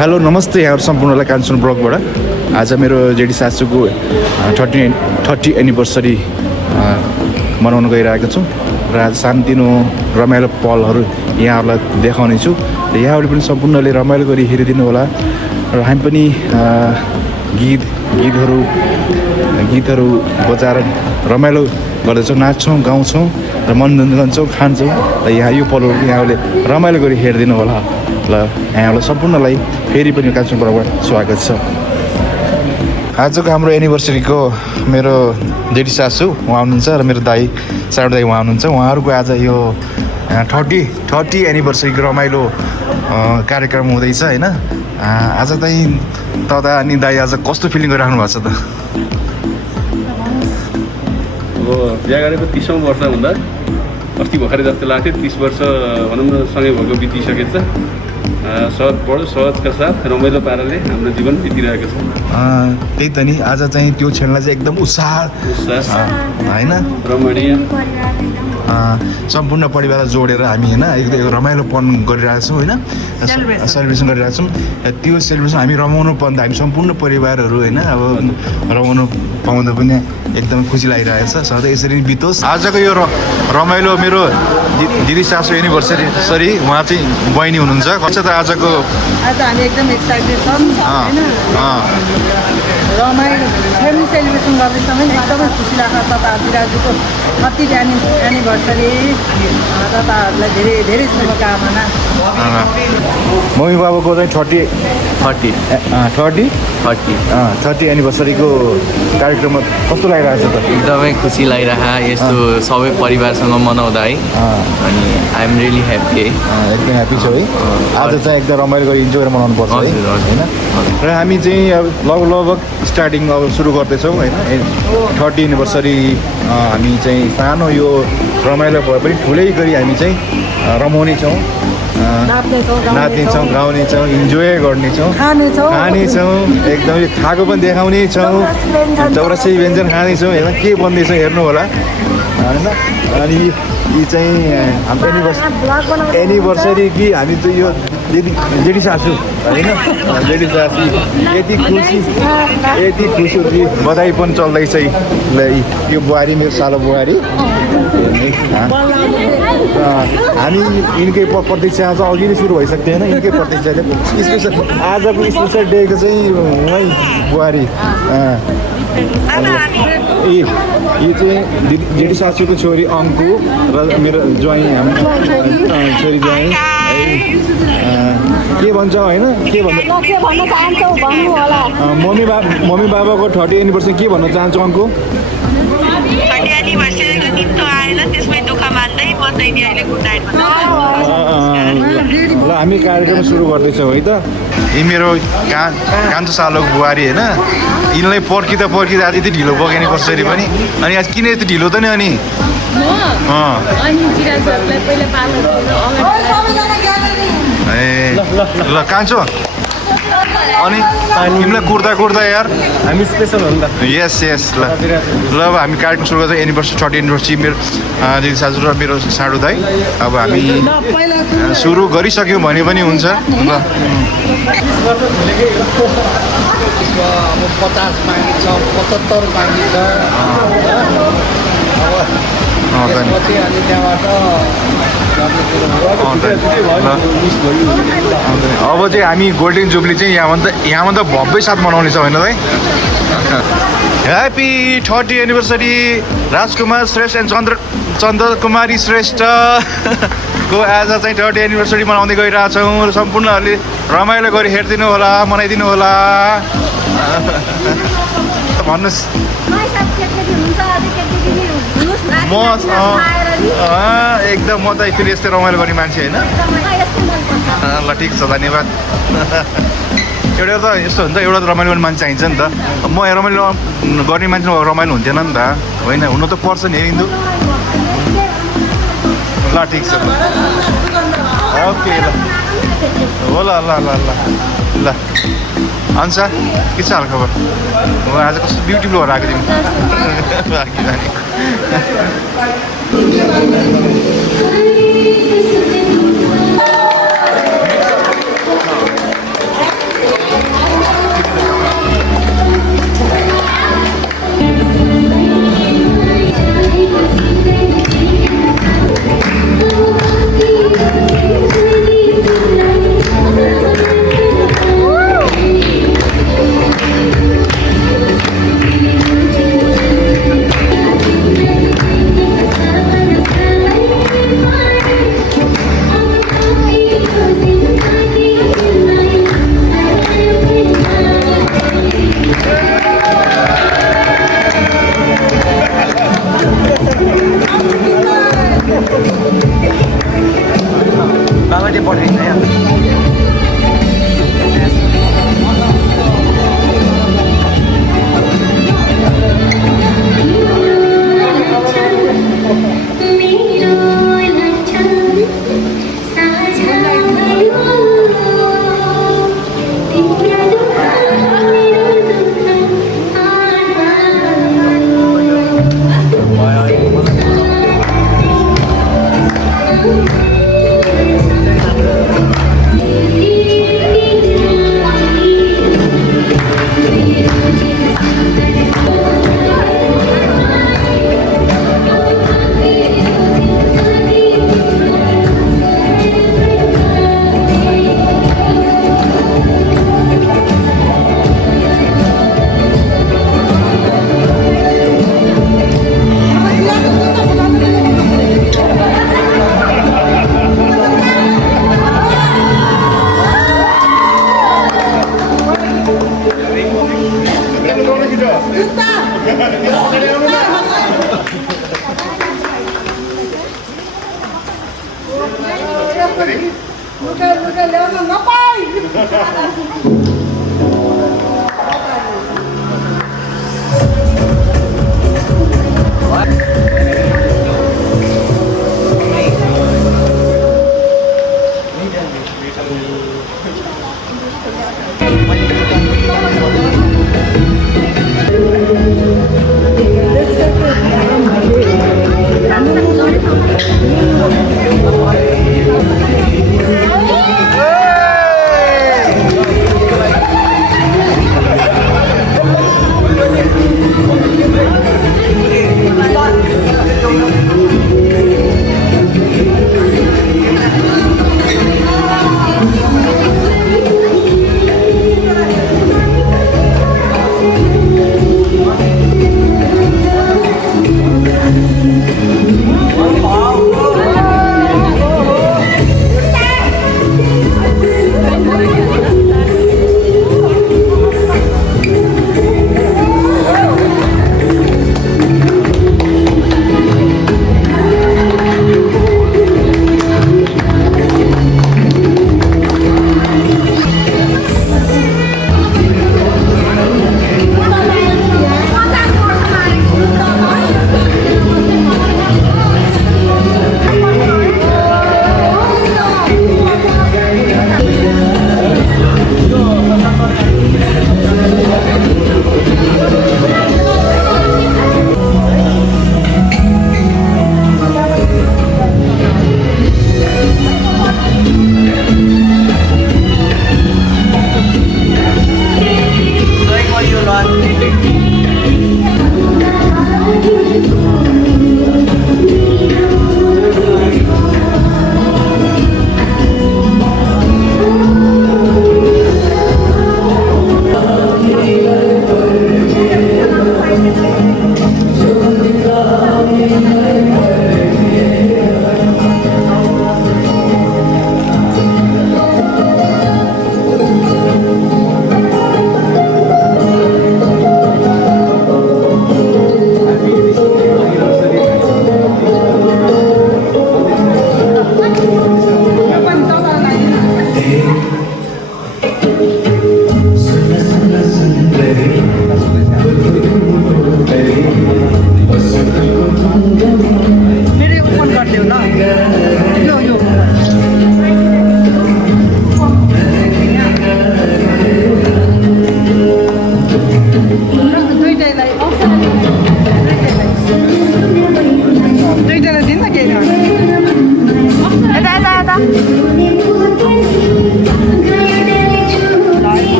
Hello नमस्ते यहाँहरू सम्पूर्णलाई कान्छन ब्लगबाट आज मेरो जेडी सासूको 30 एनिभर्सरी मनाउन गइरहेको छु र आज सानोतिनो रमाइलो पलहरू यहाँहरूलाई देखाउने छु र यहाँहरूले पनि सम्पूर्णले रमाइलो गरी हेरिदिनु होला र हामी पनि गीतहरू बजाएर रमाइलो गर्दैछौँ, नाच्छौँ, गाउँछौँ र मनोरञ्जन गर्छौँ, खान्छौँ र यहाँ यो पलहरू यहाँहरूले रमाइलो गरी हेरिदिनु होला ल। यहाँहरूलाई सम्पूर्णलाई फेरि पनि कान्छन ब्लगबाट स्वागत छ। आजको हाम्रो एनिभर्सरीको मेरो जेठी सासू उहाँ हुनुहुन्छ र मेरो दाई सानो दाई उहाँ हुनुहुन्छ। उहाँहरूको आज यो 30 एनिभर्सरीको रमाइलो कार्यक्रम हुँदैछ होइन। आज चाहिँ दादा अनि दाई आज कस्तो फिलिङ गरिराख्नु भएको छ त? अब बिहा गरेको 30औं वर्ष हुँदा अस्ति भर्खरै जस्तो लाग्थ्यो। 30 वर्ष भनौँ न सँगै भएको बितिसकेछ। बडो सहजका साथ रमाइलो पाराले हाम्रो जीवन बितिरहेको छ। त्यही त नि, आज चाहिँ त्यो क्षणलाई चाहिँ एकदम उत्साह होइन, रमणीय सम्पूर्ण परिवारलाई जोडेर हामी होइन एकदम रमाइलोपन गरिरहेको छौँ होइन, सेलिब्रेसन गरिरहेको छौँ। त्यो सेलिब्रेसन हामी रमाउनु पर्दा हामी सम्पूर्ण परिवारहरू होइन अब रमाउनु पाउँदा पनि एकदम खुसी लागिरहेको छ। सधैँ यसरी नै बितोस्। आजको यो रमाइलो मेरो दिदी सासू एनिभर्सरी उहाँ चाहिँ बहिनी हुनुहुन्छ। कस्तो त आजको? आज हामी एकदम एक्साइटेड छौँ होइन, रमाइलो फ्यामिली सेलिब्रेसन गर्दैछौँ होइन। एकदमै खुसी लाग्छ तपाईँहरूको 30 एनिभर्सरी। तपाईँहरूलाई धेरै धेरै शुभकामना। मम्मी बाबाको चाहिँ 30 एनिभर्सरीको कार्यक्रममा कस्तो लागिरहेको छ त? एकदमै खुसी लागिरहेको यस्तो सबै परिवारसँग मनाउँदा है। अनि आई एम रियली ह्याप्पी। एकदम ह्याप्पी छ है। आज चाहिँ एकदम रमाइलो गरी इन्जोय गरेर मनाउनु पर्छ होइन। र हामी चाहिँ अब लगभग स्टार्टिङ अब सुरु गर्दैछौँ होइन। 30 एनिभर्सरी हामी चाहिँ सानो यो रमाइलो भए पनि ठुलै गरी हामी चाहिँ रमाउनेछौँ, नाच्नेछौँ, गाउनेछौँ, इन्जोय गर्नेछौँ, खानेछौँ, एकदमै खाएको पनि देखाउनेछौँ, चौरासी व्यञ्जन खानेछौँ होइन। के बन्दैछ हेर्नु होला होइन। अनि यी चाहिँ हाम्रो एनिभर्सरी कि हामी चाहिँ यो जेठी सासू होइन, जेठी सासू यति खुसी बधाई पनि चल्दैछ। यो बुहारी मेरो सालो बुहारी हामी यिनकै प्रतीक्षा आज अघि नै सुरु भइसक्थ्यो होइन। यिनकै प्रतीक्षाले स्पेसल आजको स्पेसल डेको चाहिँ उहाँ बुहारी यो चाहिँ जेठी सासूको छोरी अङ्कु र मेरो ज्वाइँ हाम्रो छोरी ज्वाइँ के भन्छ होइन, के भन्छ मम्मी बाबाको 30 एनिभर्सरी के भन्न चाहन्छु अङ्कु? ल हामी कार्यक्रम सुरु गर्दैछौँ है त। यी मेरो कान्छो सालोको बुहारी होइन। यिनलाई पर्खिँदा आज यति ढिलो भयो एनिभर्सरी पनि। अनि आज किन यति ढिलो त नि? अनि ए ल कान्छो अनि तिमीलाई कुर्दा यार हामी स्पेसल हो नि त। यस ल अब हामी कार्यक्रम सुरु गर्छौँ। 30 एनिभर्सरी मेरो दिदी सासू र मेरो साडो दाई। अब हामी सुरु गरिसक्यौँ भने पनि हुन्छ ल। 50 मागिन्छ, 75 मागिन्छ। त्यसपछि अनि त्यहाँबाट अब चाहिँ हामी गोल्डन जुब्ली चाहिँ यहाँभन्दा भव्य साथ मनाउने छ होइन भाइ। Happy 30 anniversary Rajkumar Shrestha and Chandrakumari Shrestha को आज चाहिँ 30 एनिभर्सरी मनाउँदै गइरहेछौँ र सम्पूर्णहरूले रमाइलो गरी हेरिदिनु होला, मनाइदिनु होला। भन्नुहोस्। म एकदम म त फेरि यस्तै रमाइलो गर्ने मान्छे होइन। ल ठिक छ, धन्यवाद। एउटा त यस्तो हुन्छ, एउटा त रमाइलो गर्ने मान्छे चाहिन्छ नि त। म रमाइलो गर्ने मान्छे रमाइलो हुन्थेन नि त होइन। हुनु त पर्छ नि हिन्दू। ल ठिक छ, ओके ल हो ल ल ल ल ल अन्सा के छ हालखबर? आज कस्तो ब्युटिफुल भएर आएको तिमी।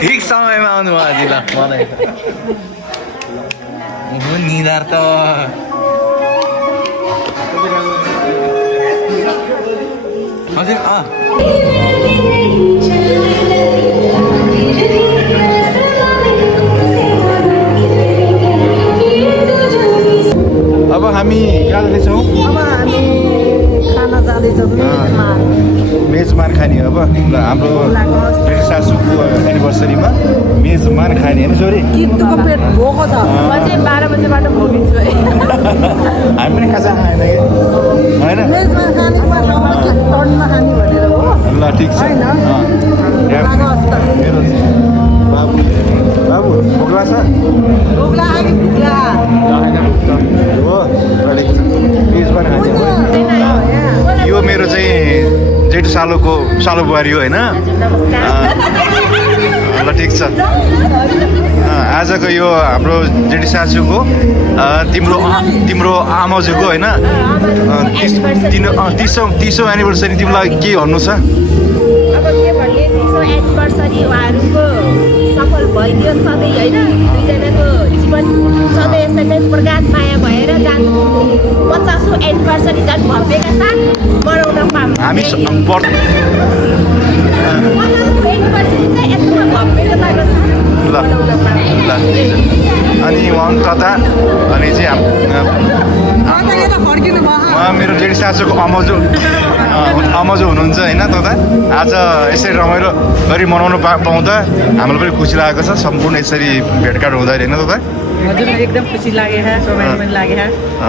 ठिक समयमा आउनु भयो नि ल मलाई निधार त हजुर अब हामी कहाँ जाँदैछौँ? अब हामी खाना जाँदैछौँ मेजमान खाने अब ल हाम्रो मेरो सासूको एनिभर्सरीमा मेजमान खाने होइन छोरी किन्तुको पेट भोको छ म चाहिँ 12 बजेबाट भोगिन्छु है हामी पनि खाजा खाएन कि होइन मेजमा खाने टर्नमा खाने भनेर हो ल ठिक छ होइन। मेरो बाबु बाबु भोग्ला छ भोग्ला आयो भोग्ला हो मेजमान खाने हो। यो मेरो चाहिँ जेठो सालो बुहारी हो होइन ल ल ठिक छ आजको यो हाम्रो जेठी सासूको तिम्रो आमाजुको होइन 30औं एनिभर्सरी तिमीलाई के भन्नु छ? अब के भन्ने 30औं एनिभर्सरी उहाँहरूको सफल भइदियो सधैँ होइन दुईजनाको जीवन सधैँ यसरी नै प्रगात माया भएर जानु 50औं एनिभर्सरी झन् भव्यका साथ मनाउन पाऊँ हामी 50औं एनिभर्सरी चाहिँ यत्रो भव्यताको साथ मनाउन पाऊँ अनि उहाँ कता अनि चाहिँ उहाँ मेरो जेठी सासूको अमजो हुनुहुन्छ होइन तथा आज यसरी रमाइलो गरी मनाउनु पाउँदा हामीलाई पनि खुसी लागेको छ सम्पूर्ण यसरी भेटघाट हुँदाखेरि होइन तथा हजुर एकदम खुसी लागेको रमाइलो पनि लागेको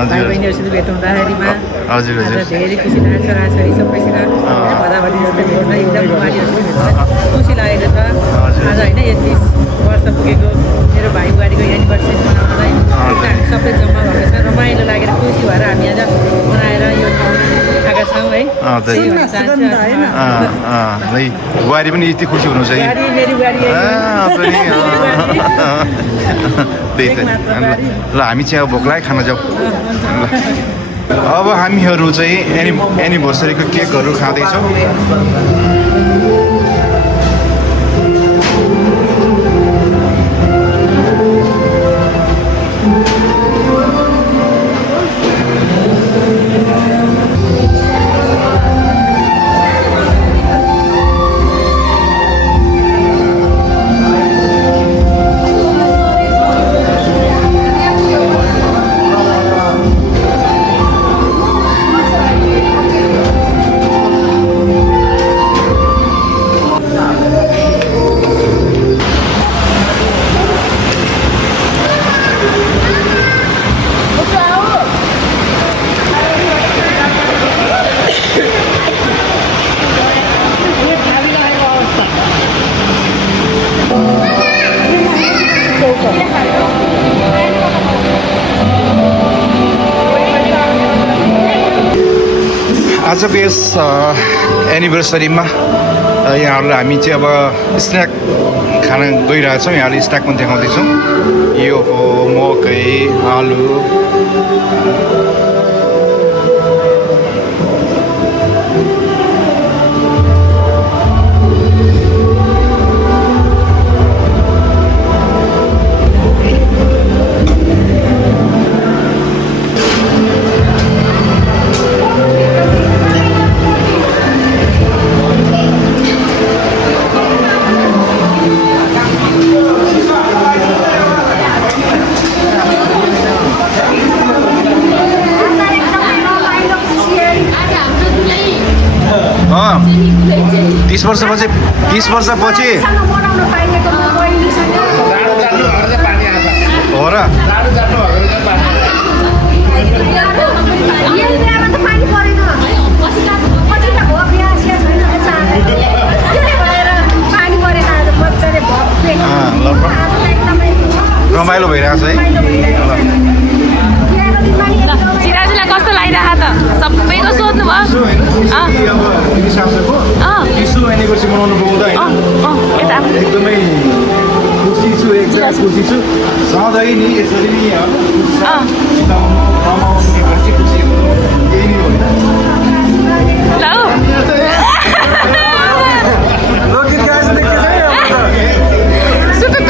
भाइ बहिनीहरूसित भेट हुँदाखेरिमा हजुर आज धेरै खुसी लागेको छ छोराछोरी सबैसित भदाभदी जस्तै भेट्न एकदम बुहारीहरूसित भेट्न खुसी लागेको छ आज होइन यो 30 वर्ष पुगेको मेरो भाइ बुहारीको एनिभर्सरी मनाउनलाई हामी सबै जम्मा भएको छ रमाइलो लागेर खुसी भएर हामी आज मनाएर यो ठाउँमा आएका छौँ है बुहारी पनि यति खुसी हुनु चाहिँ ल हामी चाहिँ अब भोक लाग्यो खाना जाउँ अब हामीहरू चाहिँ एनिभर्सरीको केकहरू खाँदैछौँ आजको यस एनिभर्सरीमा यहाँहरूलाई हामी चाहिँ अब स्न्याक खान गइरहेछौँ यहाँहरूले स्न्याक पनि देखाउँदैछौँ यो हो मकै आलु तीस वर्षपछि हो र रमाइलो भइरहेको छ है सिराजुलाई कस्तो लागिरहेको त सबैको सोध्नु भयो एनिभर्सरी मनाउनु पाउँदा एकदमै खुसी छु एकदमै खुसी छु सधैँ नि यसरी नि रमाउने खुसी यही नै हो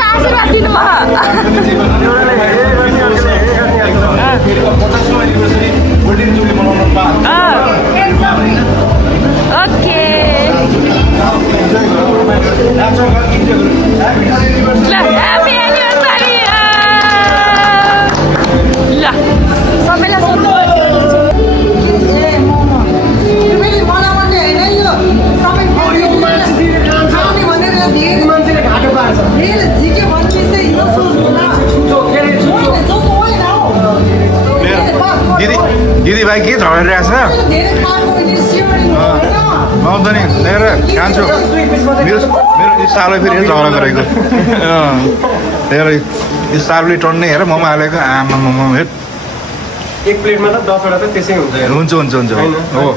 आशीर्वाद दिनुभयो ओके ह्यापी एनिभर्सरी ल सबैलाई सोध्नु दिदी भाइ के झगडिरहेको छ आउँछ नि लिएर खान्छु मेरो सालले फेरि झगडा गरेको हेर यो सालले टन्ने हेर मोमो हालेको आमा मोमो हेर एक प्लेटमा त 10 वटा त त्यसै हुन्छ हुन्छ हो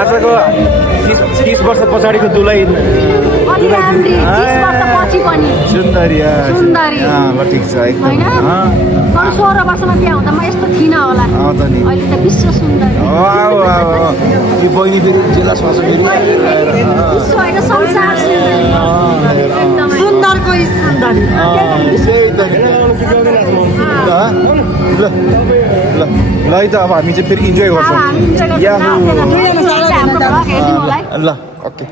आजको 30 वर्ष पछाडिको दुलै अनि राम्री 30 वर्षपछि पनि सुन्दरी सुन्दरी ल ठिक छ होइन एकदम तर 16 वर्षमा बिहा हुँदा म यस्तो थिइनँ होला त नि अहिले त विश्व सुन्दरी यो बहिनी फेरि जेला छ फेरि विश्व होइन संसार सुन्दरी एकदमै सुन्दरको सुन्दरी ल ल ल है त अब हामी चाहिँ फेरि इन्जोय गर्छौँ हाम्रो भ्लग हेरिदिनु होला है ल ओके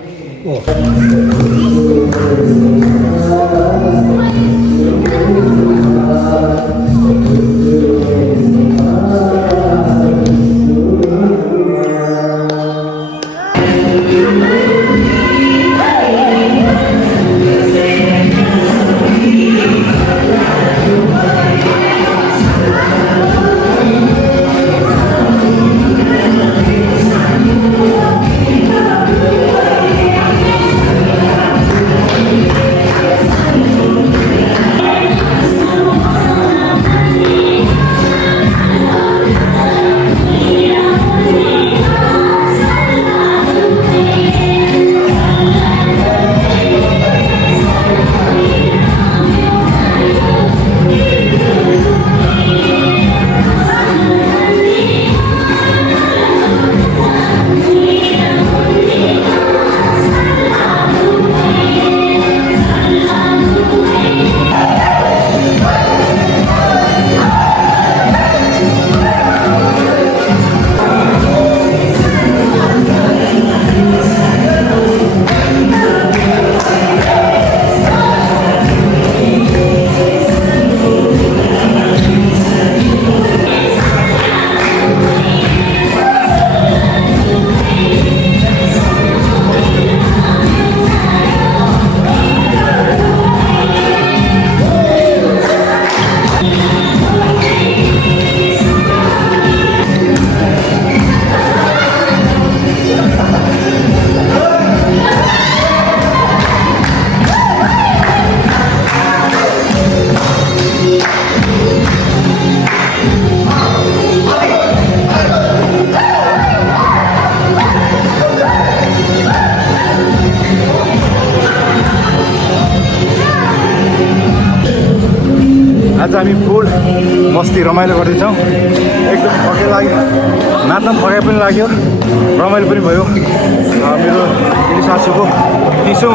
आज हामी फुल मस्ती रमाइलो गर्दैछौँ एकदम थकै लाग्यो नाच्न थकाइ पनि लाग्यो रमाइलो पनि भयो मेरो दिदी सासूको 30औं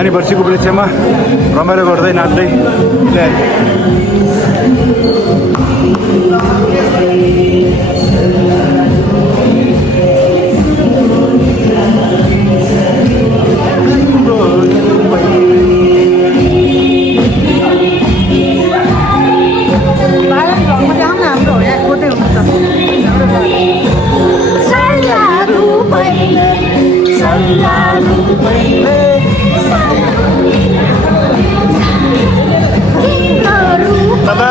एनिभर्सरीको उपलक्ष्यमा रमाइलो गर्दै नाच्दै दादा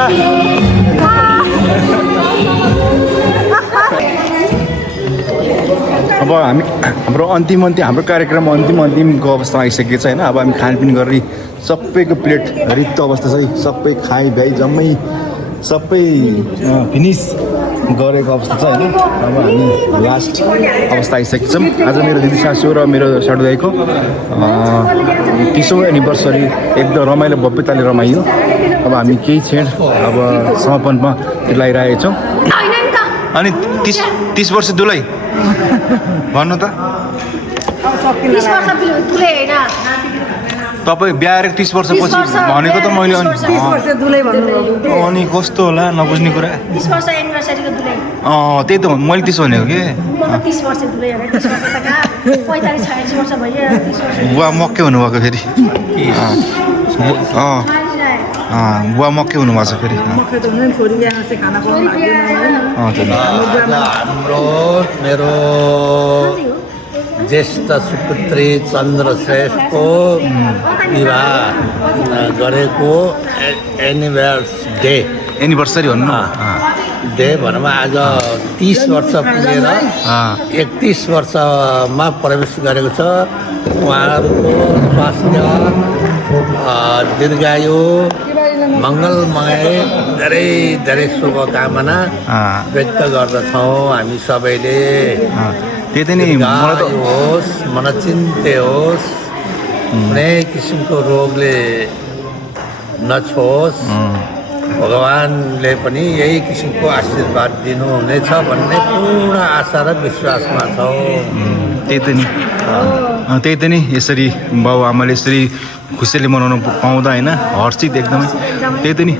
अब हाम्रो अन्तिम हाम्रो कार्यक्रम अन्तिमको अवस्थामा आइसकेको छ होइन अब हामी खानपिन गरेर सबैको प्लेट रित्तो अवस्था छ है सबै खाइ भ्याइ जम्मै सबै फिनिस गरेको अवस्था छ होइन अब हामी लास्ट अवस्था आइसकेको छौँ आज मेरो दिदी सासू र मेरो साडु दाइको 30औं एनिभर्सरी एकदम रमाइलो भव्यताले रमाइयो अब हामी केही क्षण अब समापनमा लगाइरहेको छौँ अनि 30 वर्ष दुलै भन्नु त 30 वर्ष दुलै होइन तपाईँ बिहा 30 वर्षपछि भनेको त मैले अनि कस्तो होला नबुझ्ने कुरा 30 वर्ष एनिभर्सरीको दुलै त्यही त मैले त्यसो भनेको कि म त 30 वर्ष दुलै होइन 30 वर्ष त कहाँ 45 46 वर्ष भयो 30 वर्ष बुवा मक्कै हुनुभएको फेरि बुवा मक्कै हुनुभएको छ फेरि हाम्रो मेरो ज्येष्ठ सुपुत्री चन्द्रश्रेष्ठको विवाह गरेको एनिभर्सरी भन्नु डे भनौँ आज 30 वर्ष पुगेर 31 वर्षमा प्रवेश गरेको छ उहाँहरूको स्वास्थ्य दीर्घायु मङ्गलमय धेरै धेरै शुभकामना व्यक्त गर्दछौँ हामी सबैले त्यही नै होस् मनचिन्ते होस् कुनै किसिमको रोगले नछोस् भगवान्ले पनि यही किसिमको आशीर्वाद दिनुहुनेछ भन्ने पूर्ण आशा र विश्वासमा छौँ त्यही त नि यसरी बाउ आमाले यसरी खुसीले मनाउनु पाउँदा होइन हर्षित एकदमै त्यही त नि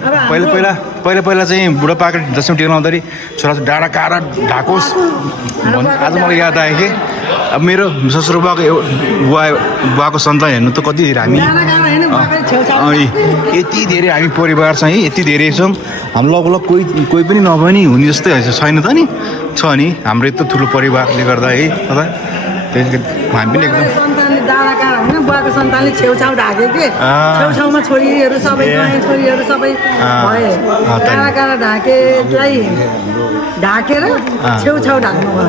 पहिला चाहिँ बुढापाका दसौँ टिका लाउँदाखेरि छोरा डाँडा काँडा ढाकोस् आज मलाई याद आयो कि अब मेरो ससुराबाको बुवाको सन्तान हेर्नु त कति धेरै हामी यति धेरै हामी परिवार छ है यति धेरै छौँ हाम्रो लगभग कोही पनि नभए नि हुने जस्तै छैन त नि छ नि हाम्रो यत्रो ठुलो परिवारले गर्दा है दादा त्यसले हामी पनि एकदम बुवाको सन्तानले छेउछाउ ढाक्यो कि छेउछाउमा छोरीहरू सबै छोरीहरू सबै भए काँडा ढाकेलाई ढाकेर छेउछाउ ढाक्नु भयो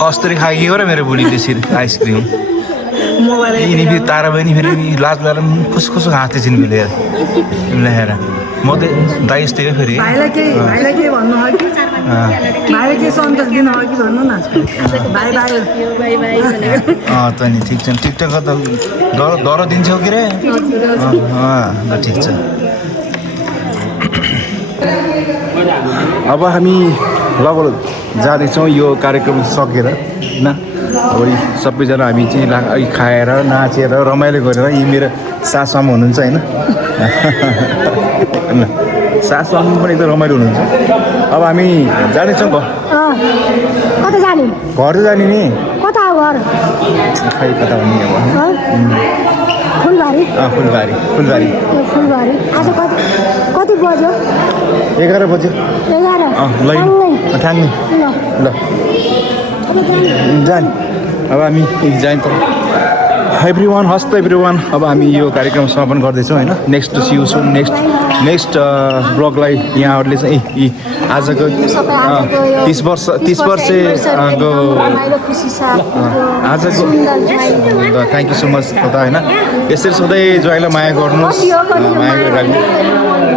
कस्तरी खाइयो र मेरो बुढी त्यसरी आइसक्रिम यिनी फेरि तारा बहिनी फेरि लाज लाएर खुसखुसो हाँस्दै छिन् मिलेर हेर म त दाइ यस्तै हो फेरि भाइलाई केही भन्नु हो कि भाइले केही सन्तोष दिनु हो कि भन्नु न भाइ त नि ठिक छ टिकटक त डर दिन्छौ कि रे ल ठिक छ अब हामी लगभग जाँदैछौँ यो कार्यक्रम सकेर होइन अब सबैजना हामी चाहिँ खाएर नाचेर रमाइलो गरेर यी मेरो सासुआमा हुनुहुन्छ होइन सासुआमा पनि एकदम रमाइलो हुनुहुन्छ अब हामी जाँदैछौँ कता जाने घर जाने नि कता हो घर खै कता भन्ने अब फुलबारी फुलबारी आज कति बज्यो 11 बज्यो 11 ठान्ने ल जाने अब हामी जाने त एभ्री वान अब हामी यो कार्यक्रम समापन गर्दैछौँ होइन next to see you soon next ब्लगलाई यहाँहरूले चाहिँ आजको 30 वर्षको आजको थ्याङ्क यू सो मच दादा होइन यसरी सधैँ ज्वाइँलाई माया गर्नुहोस् माया गरिराख्नु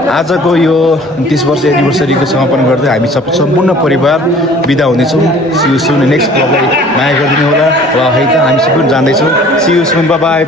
आजको यो 30 वर्ष एनिभर्सरीको समापन गर्दै हामी सम्पूर्ण परिवार बिदा हुनेछौँ सी यु सुन नेक्स्ट ब्लगलाई माया गरिदिनु होला र है त हामी सबै जाँदैछौँ सी यु सुन बाई